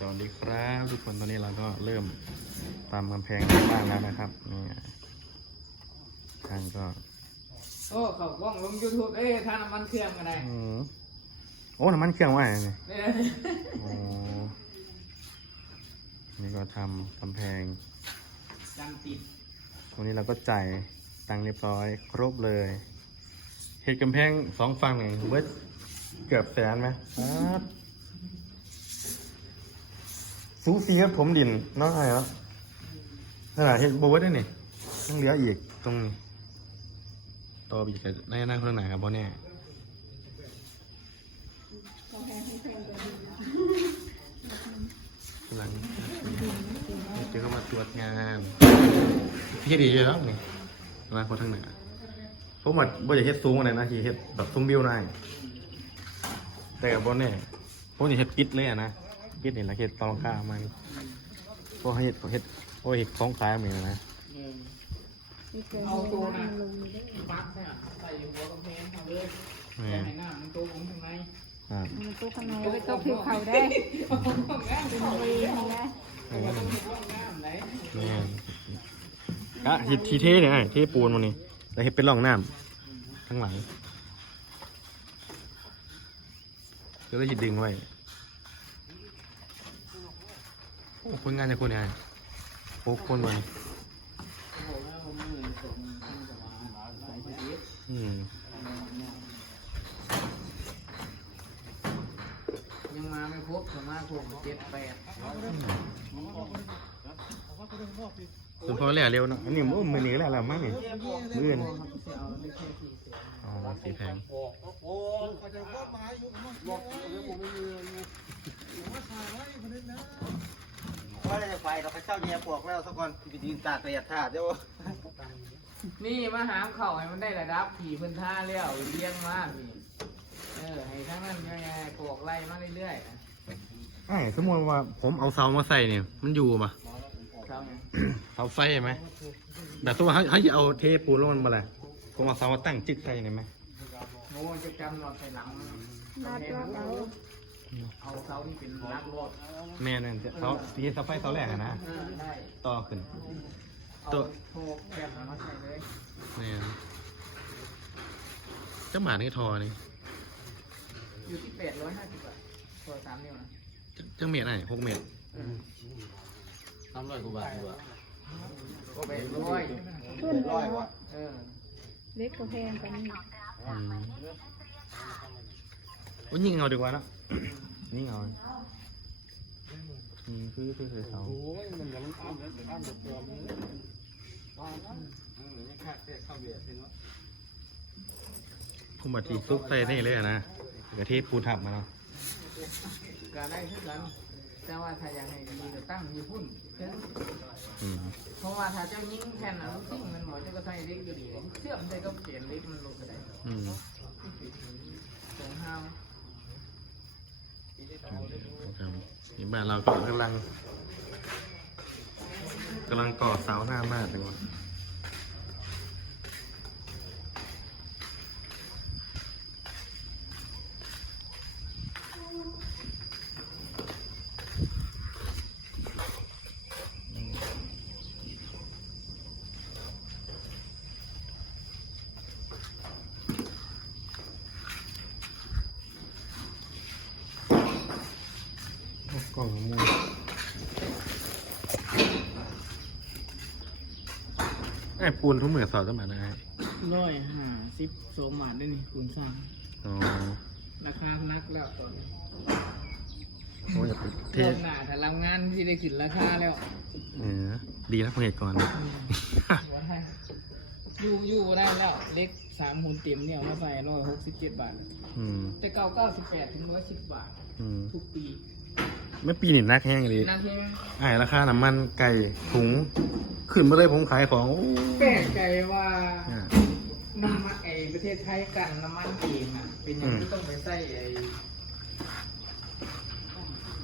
สวัสดีครับทุกคนตอนนี้เราก็เริ่มตามกำแพงบ้านแล้วนะครับนี่ทางก็โอ้เขากล้องลงยูทูบเอ้ยทาน้ำมันเครื่องกันได้อืมโอ้น้ำมันเครื่องไว้นี่เนี่ยโอ้นี่ก็ทำกำแพงดังติดตรงนี้เราก็จ่ายตังค์เรียบร้อย ครบเลยเห็ดกำแพงสองฝั่งหนึ่งเบิดเกือบแสนไหมครับ ซูฟีครับผมดินน้องไอ้แล้วขนาดเห็ดโบเบิดได้นี่ต้องเหลืออีกตรงนี้ต่อบีกในหน้าเพื่อนไหนครับบอเนี่ยหลังเดี๋ยวก็มาตรวจงานพี่ดีอยู่แล้วนี่อนาคตทางไหนผมว่าบ่อยากเฮ็ดสูงอะไรนะที่เฮ็ดแบบซุ้มบิวได้แต่กับบอเนี่ยผมอยากเฮ็ดปิดเลยอะ นะปิดนี่แหละเฮ็ดตองข้ามันพวกเฮ็ดเฮ็ดโอ้เฮ็ดของขายเหมือนกันนะเอาตัวนะปักเนี่ยใส่หัวกระเพงเอาเลยแม่ใส่หน้ามันตัวผมข้างในครับมันตู้ข้างในไปตู้ผิวเขาได้เป็นดีนะเออร่องน้ำไหนแม่นอะทีเทเนี่ยเทปูนมันนี่แล้วเฮ็ดเป็นร่องน้ำข้งหลังก็เลยหยิบดึงไว้โอ้ คนงานจะคนไงโอ้คนวันบอกว่าผมมือส่งท่านจะมาหลายชีวิตอืมยังมาไม่ครบสมาคมเจ็ดแปดส่วนพอแล้วเร็วเนาะอันนี้มือมือนี้แล้วละมั้งนี่มืออื่นจะเอาได้แค่สี่แสนอ๋อสีแพง เราไปเจ้าเนี่ยปวกแล้วสักคนที่ดินตากระยาท่าเจ้านี่มาหามเข่าให้มันได้ระดับขี่พื้นท่าเลี้ยวเลี้ยงมากนี่เออให้ทั้งนั้นยังไงปลวกไล่มาเรื่อยๆนะไอ้สมมติว่าผมเอาเสามาใส่เนี่ย มันอยู่ปะครับเนี่ยเสาไฟไหมแบบตัวเขาเขาจะเอาเทปูนลงมันมาเลยผมเอาเสามาตั้งจิกใส่เนี่ยไหมโอ้จะจำหลอดใส่หลังนัดว่าเขา เอาเสาที่เป็นนักรถแม่นั่นเสาทีเสาไฟเสาแรกอะนะเออได้ต่อขึ้น เอาตัว โทรแบบมาใส่เลยแม่นเจ้าหมานี่ทอนี่อยู่ที่แปดร้อยห้าสิบบาทตัวสามนิ้วนะเจ้าเมียไหนหกเมียทำร้อยกว่าบาทดีกว่าก็แปดร้อยขึ้นไปแล้วเออเล็กกว่าแพงกันอืม โอ้ยยิงเอาดีกว่าเนอะยิงเอาอืมคือคือคือเสาผมบัดทีซุกใส่นี่เลยอะนะเดี๋ยวที่ปูนทับมาเนาะการได้เท่ากันแต่ว่าถ้าอยากให้ดีก็ตั้งญี่ปุ่นเช่นอืมเพราะว่าถ้าเจ้ายิงแผ่นอะลูกซิ่งมันหมอเจ้าก็ใส่เล็กอยู่ดีเชื่อมใส่ก็เปลี่ยนเล็กมันลงไปได้อืมสองห้า วครับนี่บ้านเราก็กำลังกำลังก่อเสาหน้ามากเลยว่ะ กล่องมูลไอ้ปูนทุ่มเหมือนเสาจะมาได้ร้อยห้าสิบสองบาทได้นี่คุณสร้างอ๋อราคานักแล้วตอนนี้โอ้ยอย่าไปเทรอบหน้าถ้ารับงานที่ได้ขึ้นราคาแล้วเออดีนะผมเหตุก่อนว่าให้อยู่อยู่ได้แล้ว เล็กสามหุ่นเต็มเนี่ยมาใส่ร้อยหกสิบเจ็ดบาท อืมแต่เก่าเก้าสิบแปดถึงร้อยสิบบาท อืม ทุกปี ไม่ปีนี่นักแห้งเลยนั่นใช่ไหมไอ้ราคาน้ำมันไก่ถุง ขึ้นมาเลยผมขายของโอ้แปลกใจว่าเนี่ยน้ำมันไอประเทศไทยกันน้ำมันเองอะ เป็นอย่างที่ต้องไปใส่ไอ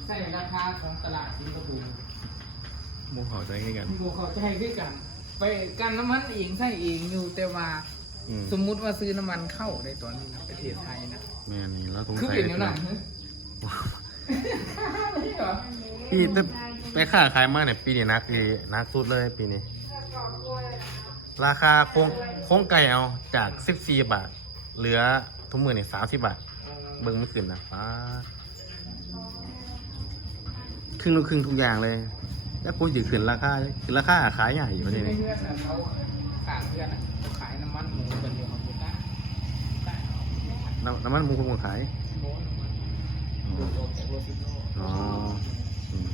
ใส่ราคาของตลาดสิงคโปร์โมเขาใจให้กันโมเขาใจด้วยกัน ไปกันน้ำมันเองใส่เองอยู่แต่ว่าอืมสมมุติว่าซื้อน้ำมันเข้าในตอนนี้นะประเทศไทยนะแม่นี่แล้วสงคือสัยเป็นอย่างนั้นเหรอ ปีแต่แต่ค่าขายมาเนี่ยปีนี้นักดีนักสุดเลยปีนี้ ราคาโครงโครงไก่เอาจาก14บาท เหลือทุกมือนี่30บาท เบิ่งมันขึ้นนะป้าครึ่งลูกครึ่งทุกอย่างเลย แล้วกูจะขึ้นราคาขึ้นราคาขายใหญ่อยู่ไม่นี่เพื่อนเขาขายเพื่อนอะเขาขายน้ำมันหมูกันอยู่ของคุณต้าต้าน้ำน้ำมันหมูคุณขายโบ้น้ำมัน โลโลโลซิโลอ๋ออืม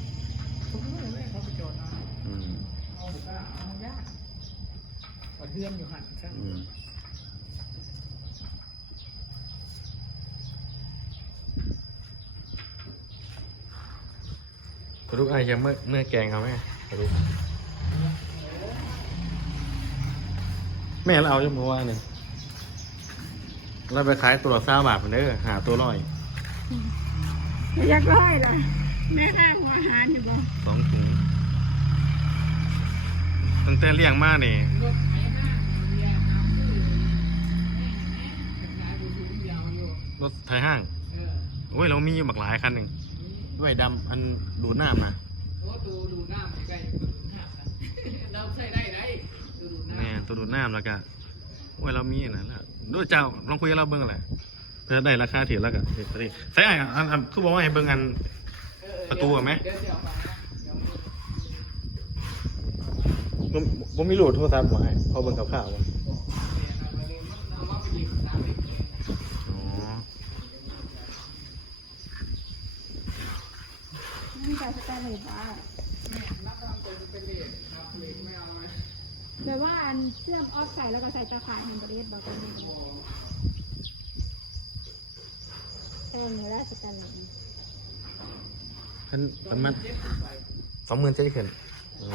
ทุกเรื่องเลยเขาไปโจทย์เอาอืมเอาก็เอายากกว่าเพื่อนอยู่หันซะอืมกระดูกไอ้ยังเมื่อเมื่อแกงเขาไหมกระดูกแม่เราเอาจะมาว่าเนี่ยเราไปขายตัวละสามบาทเหมือนเด้อหาตัวร้อย อยากร้อยล่ะแม่ห้าหัวอาหารอยู่บ่สองถุง ตั้งแต่เลี้ยงมานี่รถไถหน้าเรียน้ำตื้อแม่แม่ขายบุถุงยาวอยู่รถไทยห้างเออโอ้ย เรามีอยู่บักหลายคันหนึ่งด้วยดำอันดูดน้ำนะโอ้ดูดูน้ำใกล้ๆดูน้ำนะเราใช้ได้ไหนดูดูน้ำนี่ตัวดูดน้ำแล้วก็โอ้ย เรามีอันนั้นแหละด้วยเจ้าลองคุยกับเราเบิ่งอะไร เพื่อได้ราคาถือแล้วกันใส่ไอ้อันอันคือบอกว่าให้เบิ่งอันเออเออประตูอะไหมเดี๋ยวเดี๋ยวมานะเดี๋ยวมาผมผมมีโหลดโทรศัพท์ไว้พอเบิ่งข่าวๆก่อนเอามาเลยเอามาไปหยิบน้ำอีกทีอ๋อนี่ใส่สแตนเลสบ้านับทำเป็นเป็นเลขนับเลขไม่เอาไหมแต่ว่าอันเชื่อมออฟใส่แล้วก็ใส่ตะข่ายเห็นบริเวณบอกกัน นี่แค่นี้แล้วสแตนเลสท่านประมาณสองหมื่นเจ็ดขึ้นอ๋อ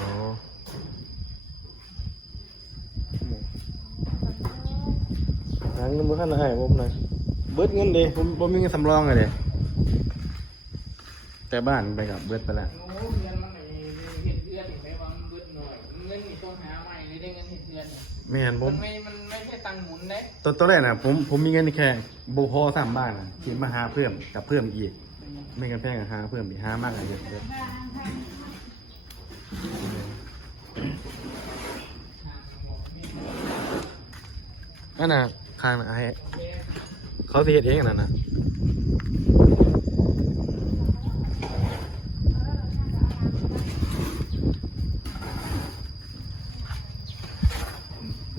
หาเงินบ่ทันให้ผมหน่อยเบิดเงินเด้ผมผมมีเงินสำรองเลยเด้แต่บ้านไปกับเบิดไปแล้วโอ้เงินมันไอ้เห็ดเดือนนี่ไปวางเบิดหน่อยเงินนี่ต้องหาใหม่เลยได้เงินเห็ดเดือนนี่ไม่นผมัมไม่มัน หมุนเด้ตอนตอนแรกนะผมผมมีเงินแค่บูพอสามบ้านนะที่มาหาเพิ่มกับเพิ่มอีก ไม่กันแพงกับหาเพิ่มอีกหามากอะไรเยอะเยอะนั่นน่ะคางนะไอ้เขาเสียเองนั่นนะ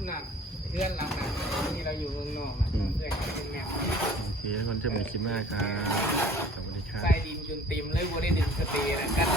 น่ะเพื่อนเราน่ะที่เราอยู่เมืองนอกน่ะเพื่อนเขาเป็นแมว โอเคคนเชื่อมใน คลิปหน้าครับสวัสดีครับ ใส่ดินจนเต็มเลยบริดินสเตย์นะกัน